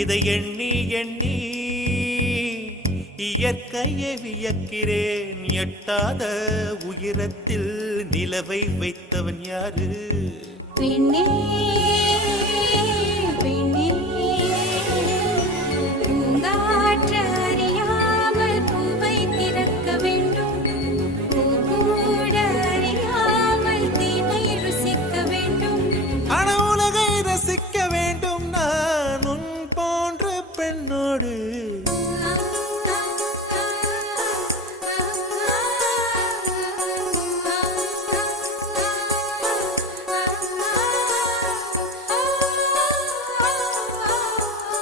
இதை எண்ணி எண்ணி இயற்கையை வியக்கிறேன். எட்டாத உயரத்தில் நிலவை வைத்தவன் யாரு? பெண்ணே பெண்ணே பூங்காற்று அறியாமல் பூவை திறக்க வேண்டும். பூக்கூட அறியாமல் தீமை ருசிக்க வேண்டும். ஆனா உலகை ரசிக்க வேண்டும் நான் உன் போன்ற பெண்ணோடு.